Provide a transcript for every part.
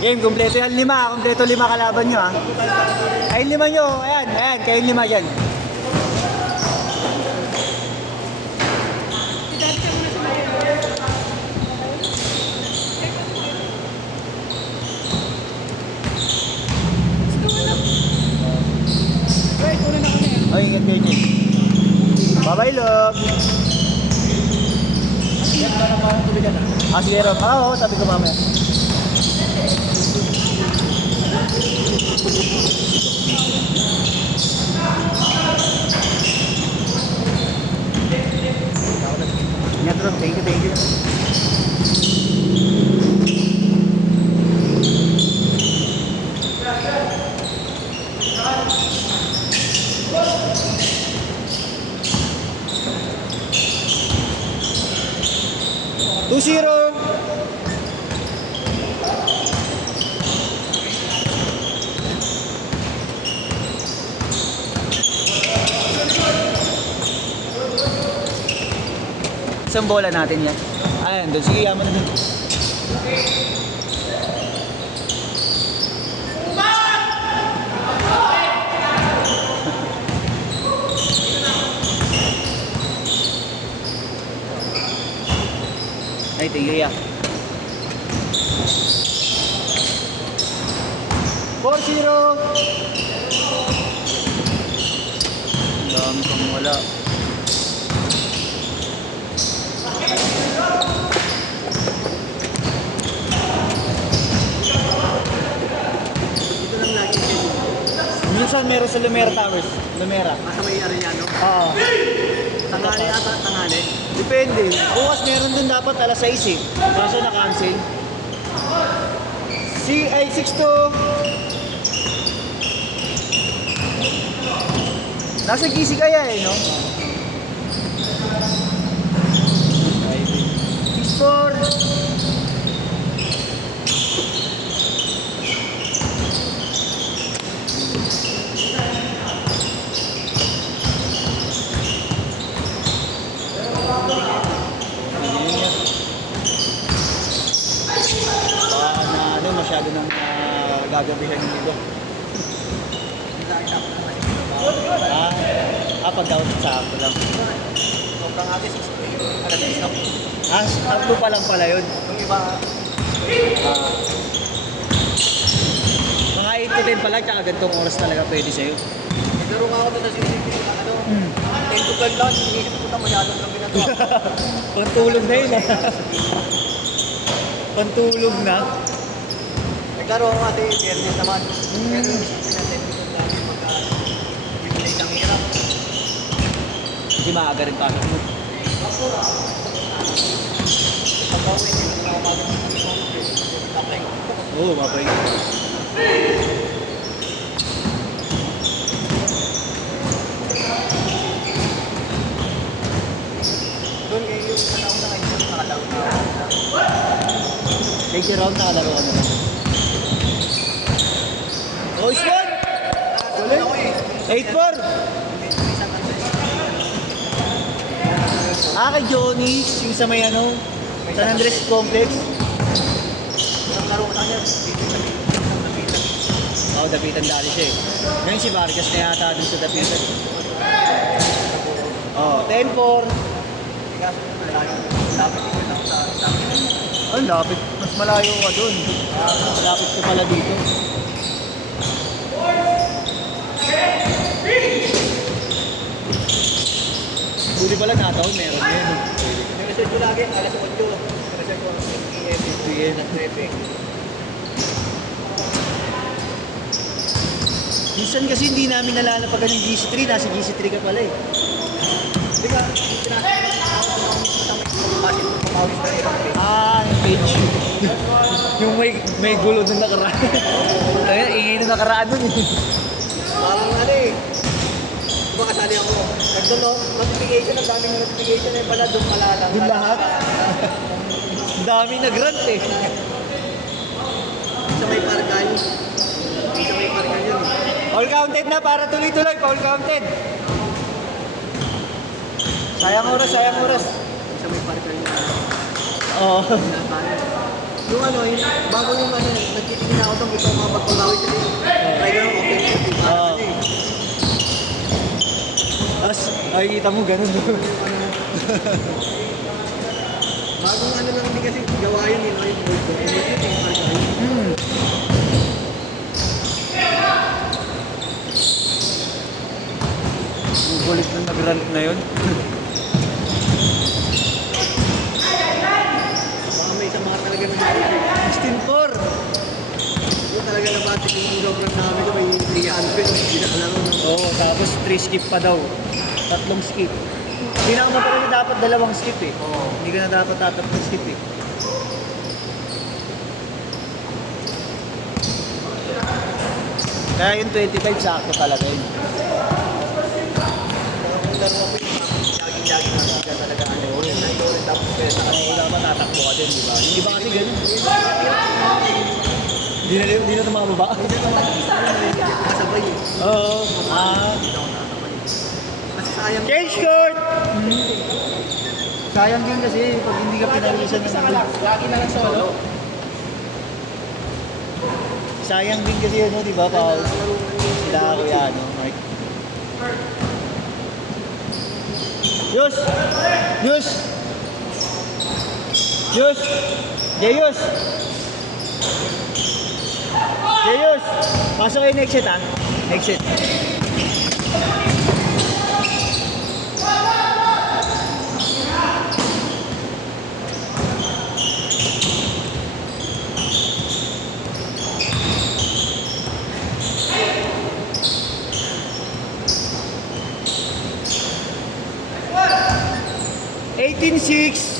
Game, kompleto yan. 5. Kompleto 5 kalaban nyo, ha. Ayun 5 nyo. Ayan, ayan. Kayong 5 dyan. Oh, ingat kayo dyan. Bye-bye, love. Ah, sige, Rob. Ah, oo, sabi ko mamaya. Ingat, Rob. Thank you, thank you. Two zero. Isang bola natin yan. Ayan, doon. Sige, yaman na doon. Ay, tingin ya. 4-0. Ang dami pang wala. Minsan meron sa Lumera Towers. Lumera. Basta may Arellano. Oo. Tanghali ata, tanghali. Depende. Bukas meron dun dapat alas 6 eh. Kaso na-cancel. Ay, 6 to... Nasa GC kaya eh, no? 6-4. Masyado nang gagabihan yung iba. Pag daw sa ako lang. Sobrang ate, 6 alas 6 ako. Tatlo pa lang pala yun. Yung iba, Mga 8 to 10 pa lang, tsaka ganitong oras talaga pwede sa'yo. naglaro nga ako doon sa CCTV, 10 to 12 lang, inisip ko na masyadong lang ginagawa. Pantulog na yun, ha? Pantulog na. Naglaro ako ate, Biyernes naman. Pero isipin natin, kung dami mag-replay ng hirap. Hindi maaga rin pasok mo. Pag-uwi, hindi ko na ako mag-replay. Oo, mabay. Doon ngayon yung sa taong na ngayon, nakalaro na. 80 round nakalaro ka na lang. Oh, Iswan! Galing ako eh. 8-4! Kay Johnny, yung sa may ano, San Andres Complex. Isang laro ko sa kanya, Oo, Dapitan dali siya eh. Ngayon si Vargas na yata dun sa Dapitan. Oo, 10-4. lapit ko lang sa akin. Ang lapit. Mas malayo ka dun. Lapit ko pala dito. Huli pala nataon, meron yun. Nag-research ko lagi, alas 8. Nag-research ko ang PM, alas 9. Minsan kasi hindi namin nalalapagan ng GC3. Nasa GC3 ka pala eh. Hindi ka, pumawis na rin. Yung page. Yung may gulo nung nakaraan. Kaya ingay nung nakaraan dun eh. Parang ano eh. Diba kasali ako? Notification, ang daming notification eh pala doon pala lang. Doon lahat? Ang daming nag-rant eh. Sa may parkan. Sa may parkan yun. All counted na para tuloy-tuloy. All counted. Sayang oras, sayang oras. Sa may parkan yun. Oo. Yung ano, yung, bago yung ano, nagtitingin ako doon, gusto ko mga pagpagawin sila. Try ko ng open field, yung parang Oo. ano eh. Tapos, makikita mo ganun. Bagong ano lang din kasi gawa yun eh, no? Yung board ko. Yung board yun eh, parang gawin. Hmm. Bubulit na nag-rant na yun. Baka may isang mga talaga ng mga 16-4. Yung talaga nabatik yung sobrang namin ko, may 300, hindi na alam no? Oo, tapos 3 skip pa daw. 3 skip. Hindi na ako na dapat 2 skip eh. Oo. Hindi ka na dapat tatlong skip eh. Kaya yung 25 sakto talaga yun. Kung laro ako yung laging-laging nakakita talaga ano. Ulit na ulit tapos kaya sa Kasi kanila. dapat tatakbo ka din, di ba? Yung iba kasi ganun. Hindi na tumababa. Kasabay eh. Oo. Hindi ako tatakpan eh. Kasi sayang. Change court! Sayang din kasi pag hindi ka pinalisan ng Lagi na lang solo. sayang din kasi yun, no, di ba, Paul? Sila kuya, ano, Mark. Yus! Yus! Yus! Jeyus! Jeyus! Pasok kayo exit, ha? Exit. Eighteen six.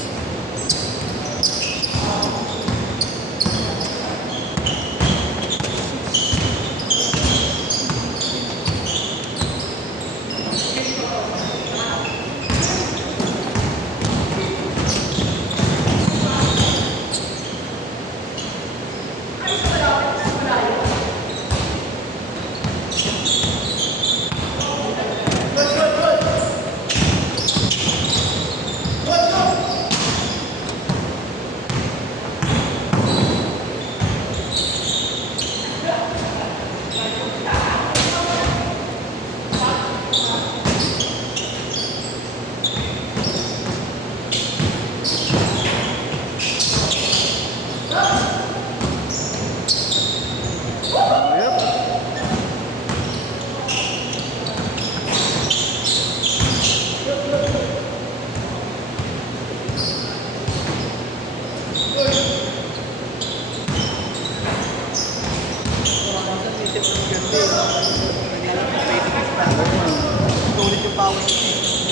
Tulit yung pawis.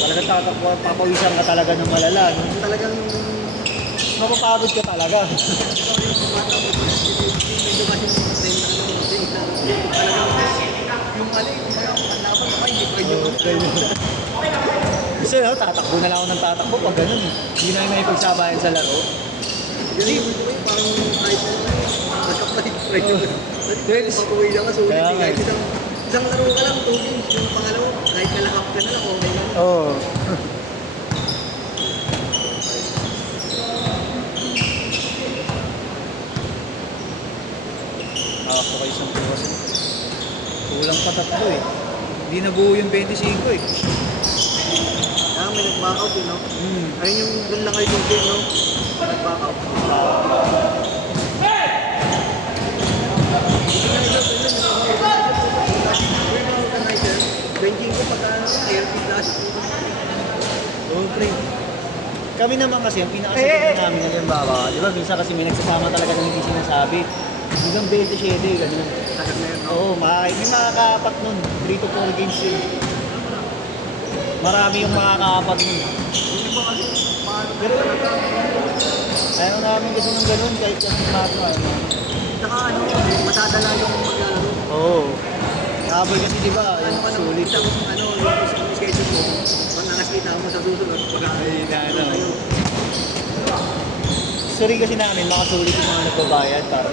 Talagang tatakbo, papawisan ka talaga ng malala, no? Talagang Mapapagod ka talaga. medyo kasi yung ano yung laban pa hindi pwede Kasi tatakbo na lang ako ng tatakbo pag ganun eh. Hindi na yung may pagsabayan sa laro. Ganun yung parang kahit nagka-flight pressure. Yes. Pag-uwi lang ka, sulit Kaya eh. nga Kahit isang laro ka lang, 2 games. Yung pangalawa, kahit kalahap ka na lang, okay lang. Oo. Hawak ko kayo isang puwas. Kulang pa tatlo eh. Hindi nabuo yung 25 eh. Kaya may nag-back out no? Ayun yung doon lang kayo tubig, no? Nag-back out. Benching ko pagka airfield plus. Oo, pre. Kami naman kasi, ang pinakasagot namin ngayon baba, di ba, minsan kasi may nagsasama talaga ng hindi sinasabi. Hanggang 27, ganun. Tagal na yun, no? Oo, may makakaapat nun. 3 to 4 games yun. Marami yung makakaapat nun. Yung iba kasi, paano talaga? Ayaw namin kasi ng ganun, kahit yung mato, ano. Saka ano, matadala yung maglalaro. Oo. Habol kasi di ba, Ano yung ka sulit. isang ano, yung schedule mo, pag nakakita mo sa susunod, Ay, ano. kayo. Gusto rin kasi namin makasulit yung mga nagbabayad para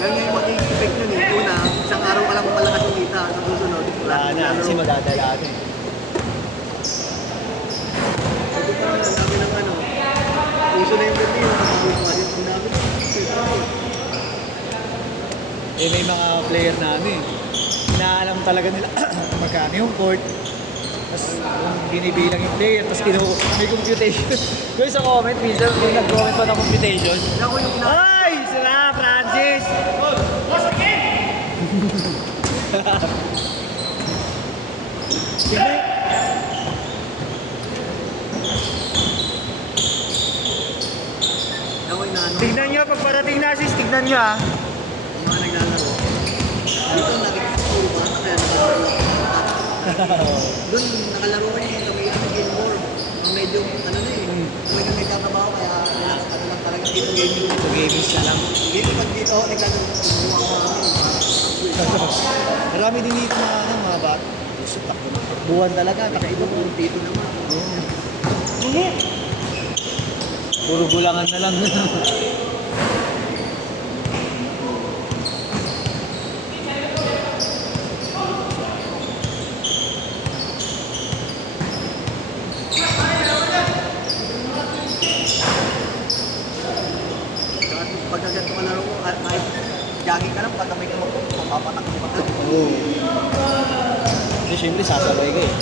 Yan yung magiging effect nun eh. Una, isang araw ka lang malakas yung kita, sa susunod, wala na, kasi madadala ano eh. Pwede pa, ang dami ng ano, Puso na yung ganda yun. Ang dami. Eh, may mga player na ano eh. Inaalam talaga nila magkano yung court. Tapos kung binibilang yung player, tapos may computation. Kung sa comment, minsan kung nag-comment pa ng computation. Ako yung Ay! Sila, Francis! Tignan, Ako yung naano. tignan nyo, pag parating na assist, tignan nyo ah. Yung mga naglalaro. Dito nakikita ko ba? Kaya nakalaro. Doon nakalaro ko yung kami yung Gilmore. Ang medyo ano na eh. May kami kakabaho kaya relax ano lang talaga dito gaming. So, gamings na lang. Dito pag dito ako naglalaro. Marami din dito na ano, mga bat. Gusto takbuhan talaga, Kakaiba ko dito naman. Puro gulangan na lang. Pag ganito ka laro ko, kahit jogging ka lang, pag may tumakbo, mapapatak mo pa. Oo. Kasi syempre sasabay ka eh.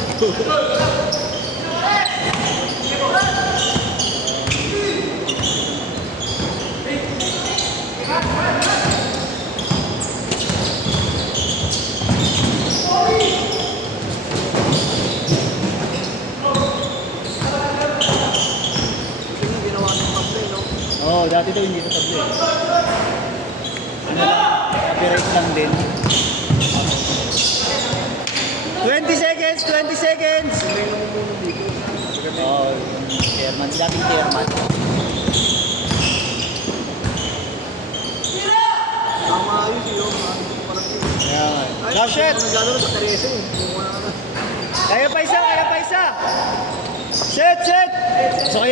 Ito yung ginawa ng pagplay, no? Oo, dati daw hindi ito table. Ano lang, copyright lang din. 20 seconds! 20 seconds! May namumulong dito. Oo, yung chairman. Dating chairman. Tama yun, yun. Parang yun. Kaya nga. Ay, Last shot! naglalaro sa Teresa eh. Kung wala ka na. Kaya pa isa! Kaya pa isa! Set! Set! So,